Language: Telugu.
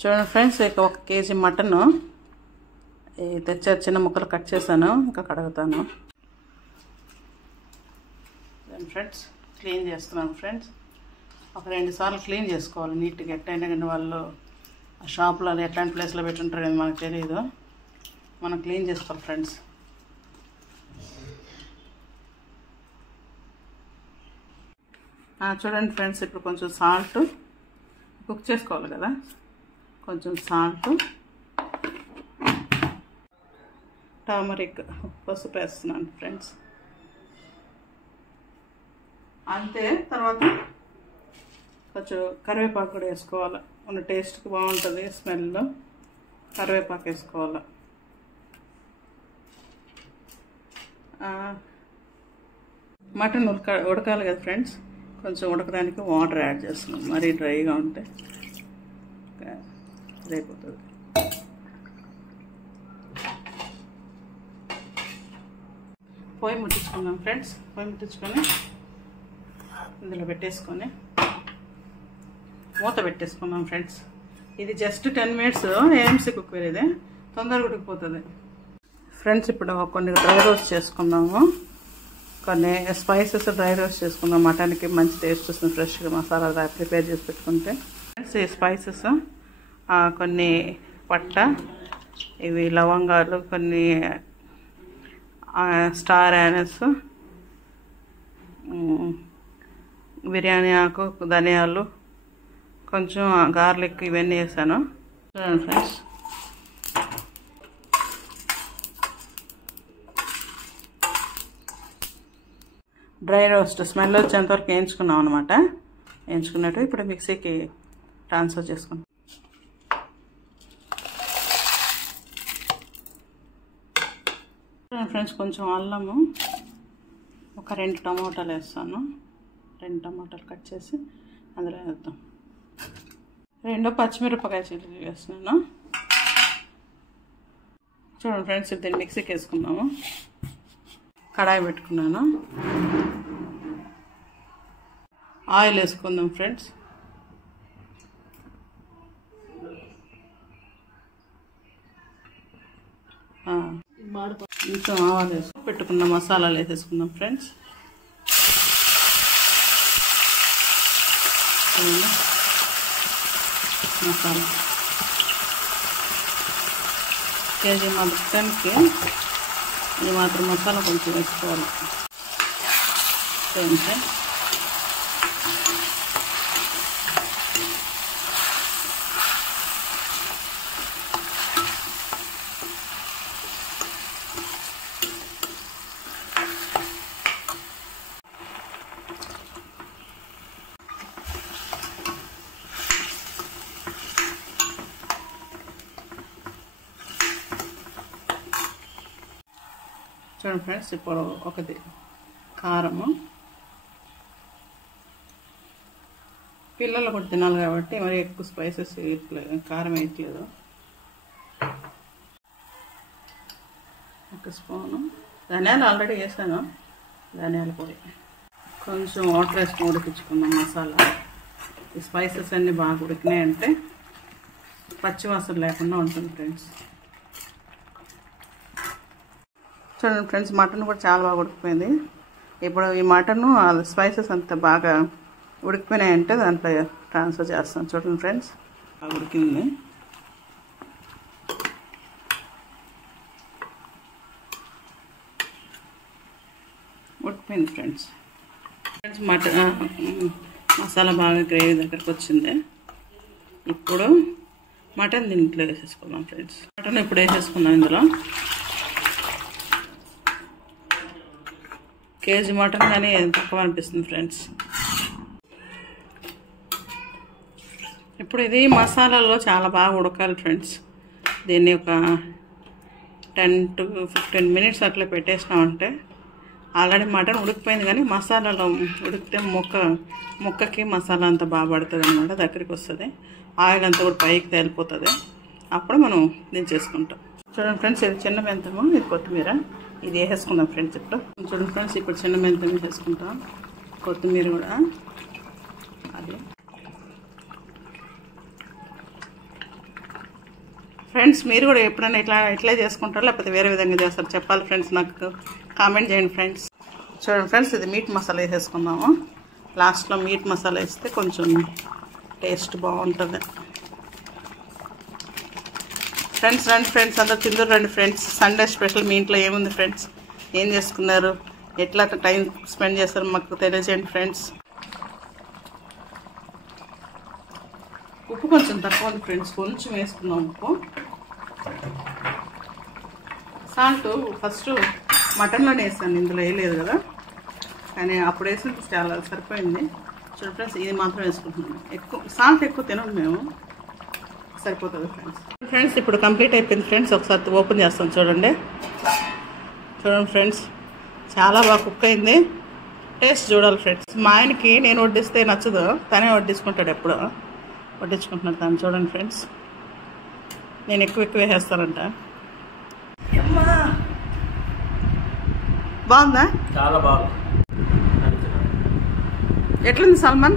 చూడండి ఫ్రెండ్స్, ఇక 1 కేజీ మటన్ తెచ్చారు, చిన్న ముక్కలు కట్ చేశాను, ఇంకా కడుగుతాను ఫ్రెండ్స్. క్లీన్ చేస్తున్నాను ఫ్రెండ్స్. ఒక 2 సార్లు క్లీన్ చేసుకోవాలి నీట్గా. ఎట్టయినా కానీ వాళ్ళు ఆ షాప్లో ఎట్లాంటి ప్లేస్లో పెట్టుంటారు కానీ మనకు తెలియదు, మనం క్లీన్ చేసుకోవాలి ఫ్రెండ్స్. చూడండి ఫ్రెండ్స్, ఇప్పుడు కొంచెం సాల్ట్, కుక్ చేసుకోవాలి కదా, కొంచెం సాల్ట్, టర్మరిక్, పసుపు వేస్తున్నాను ఫ్రెండ్స్. అంతే. తర్వాత కొంచెం కరివేపాకు కూడా వేసుకోవాలి, మన టేస్ట్కి బాగుంటుంది స్మెల్. కరివేపాకు వేసుకోవాలి. మటన్ ఉడకాలి కదా ఫ్రెండ్స్, కొంచెం ఉడకడానికి వాటర్ యాడ్ చేస్తున్నాం. మరీ డ్రైగా ఉంటే అయిపోతుంది. పొయ్యి ముట్టించుకుందాం ఫ్రెండ్స్. పొయ్యి ముట్టించుకొని ఇందులో పెట్టేసుకొని మూత పెట్టేసుకుందాం ఫ్రెండ్స్. ఇది జస్ట్ 10 మినిట్స్ ఏఎంసీ కుక్కర్, ఇది తొందరగా ఉడికిపోతుంది ఫ్రెండ్స్. ఇప్పుడు కొన్ని డ్రై రోస్ట్ చేసుకుందాము, కొన్ని స్పైసెస్ డ్రై రోస్ట్ చేసుకుందాం. మటన్కి మంచి టేస్ట్ వస్తుంది ఫ్రెష్గా మసాలా ప్రిపేర్ చేసి పెట్టుకుంటే ఫ్రెండ్స్. ఈ స్పైసెస్ కొన్ని పట్ట, ఇవి లవంగాలు, కొన్ని స్టార్ యానస్, బిర్యానీ ఆకు, ధనియాలు, కొంచెం గార్లిక్, ఇవన్నీ వేసాను. చూడండి ఫ్రెండ్స్, డ్రై రోస్ట్ స్మెల్ వచ్చేంతవరకు వేయించుకున్నాం అనమాట. వేయించుకున్నట్టు ఇప్పుడు మిక్సీకి ట్రాన్స్ఫర్ చేసుకున్నాం. ఫ్రెండ్స్, కొంచెం అల్లము, ఒక 2 టమాటాలు వేస్తాను. 2 టమాటాలు కట్ చేసి అందులో వేద్దాం. 2 పచ్చిమిరపకాయ చిల్లి వేస్తున్నాను. చూడండి ఫ్రెండ్స్, దీన్ని మిక్సీకి వేసుకున్నాము. కడాయి పెట్టుకున్నాను. ఆయిల్ వేసుకుందాం ఫ్రెండ్స్. ఇంకా ఆవాలు వేసుకుని పెట్టుకున్న మసాలాలు వేసేసుకుందాం ఫ్రెండ్స్. మసాలా కేజీ మటన్కి ఇది మాత్రం మసాలా కొంచెం వేసుకోవాలి ఫ్రెండ్స్. చూడండి ఫ్రెండ్స్, ఇప్పుడు ఒకటి కారము, పిల్లలు కూడా తినాలి కాబట్టి మరి ఎక్కువ స్పైసెస్ కారం వేయట్లేదు. 1 స్పూను ధనియాలు ఆల్రెడీ వేసాను, ధనియాల పొడి. కొంచెం వాటర్ వేసుకొని ఉడికించుకుందాం మసాలా. ఈ స్పైసెస్ అన్నీ బాగా ఉడికినాయంటే పచ్చివాసన లేకుండా ఉంటుంది ఫ్రెండ్స్. చూడండి ఫ్రెండ్స్, మటన్ కూడా చాలా బాగా ఉడికిపోయింది. ఇప్పుడు ఈ మటన్ స్పైసెస్ అంతా బాగా ఉడికిపోయినాయంటే దాంట్లో ట్రాన్స్ఫర్ చేస్తాను. చూడండి ఫ్రెండ్స్, బాగా ఉడికింది. ఉడికిపోయింది ఫ్రెండ్స్. మటన్ మసాలా బాగా గ్రేవీ దగ్గరకు వచ్చింది. ఇప్పుడు మటన్ దీంట్లో వేసేసుకుందాం ఫ్రెండ్స్. మటన్ ఇప్పుడు వేసేసుకుందాం. ఇందులో కేజీ మటన్ కానీ తక్కువ అనిపిస్తుంది ఫ్రెండ్స్. ఇప్పుడు ఇది మసాలాలో చాలా బాగా ఉడకాలి ఫ్రెండ్స్. దీన్ని ఒక 10 to 15 మినిట్స్ అట్లా పెట్టేసినామంటే ఆల్రెడీ మటన్ ఉడికిపోయింది, కానీ మసాలాలో ఉడికితే ముక్కకి మసాలా అంతా బాగా పడుతుంది అనమాట, దగ్గరికి వస్తుంది. ఆయిల్ అంతా కూడా పైకి తేలిపోతుంది. అప్పుడు మనం దించేసుకుంటాం. చూడండి ఫ్రెండ్స్, ఇది చిన్న మెంతము, ఇది కొత్తిమీర, ఇది వేసేసుకుందాం ఫ్రెండ్స్. ఇప్పుడు చూడండి ఫ్రెండ్స్, ఇప్పుడు చిన్న మెంతం వేసేసుకుంటాం, కొత్తిమీర కూడా. అది ఫ్రెండ్స్ మీరు కూడా ఎప్పుడైనా ఇట్లా చేసుకుంటారో లేకపోతే వేరే విధంగా చేస్తారు చెప్పాలి ఫ్రెండ్స్, నాకు కామెంట్ చేయండి ఫ్రెండ్స్. చూడండి ఫ్రెండ్స్, ఇది మీట్ మసాలా వేసేసుకుందాము. లాస్ట్లో మీట్ మసాలా వేస్తే కొంచెం టేస్ట్ బాగుంటుంది. ఫ్రెండ్స్ రండి ఫ్రెండ్స్, అందరు తిందరు రండి ఫ్రెండ్స్. సండే స్పెషల్ మీ ఇంట్లో ఏముంది ఫ్రెండ్స్, ఏం చేసుకున్నారు, ఎట్లా టైం స్పెండ్ చేస్తారు మాకు తెలియజేయండి ఫ్రెండ్స్. ఉప్పు కొంచెం తక్కువ ఉంది ఫ్రెండ్స్, కొంచెం వేసుకుందాం ఉప్పు. సాల్ట్ ఫస్ట్ మటన్లోనే వేసాను, ఇందులో వేయలేదు కదా, కానీ అప్పుడు వేసింది చాలా సరిపోయింది. చూడండి ఫ్రెండ్స్, ఇది మాత్రం వేసుకుంటున్నాను. సాల్ట్ ఎక్కువ తినము మేము, సరిపోతుంది ఫ్రెండ్స్. ఫ్రెండ్స్ ఇప్పుడు కంప్లీట్ అయిపోయింది ఫ్రెండ్స్, ఒకసారి ఓపెన్ చేస్తాను చూడండి. చూడండి ఫ్రెండ్స్, చాలా బాగా కుక్ అయింది. టేస్ట్ చూడాలి ఫ్రెండ్స్. మా ఆయనకి నేను వడ్డిస్తే నచ్చదు, తనే వడ్డించుకుంటాడు, ఎప్పుడో వడ్డించుకుంటున్నాడు తను. చూడండి ఫ్రెండ్స్, నేను ఎక్కువ వేసేస్తానంట. బాగుందా? చాలా బాగుంది. ఎట్లుంది సల్మాన్?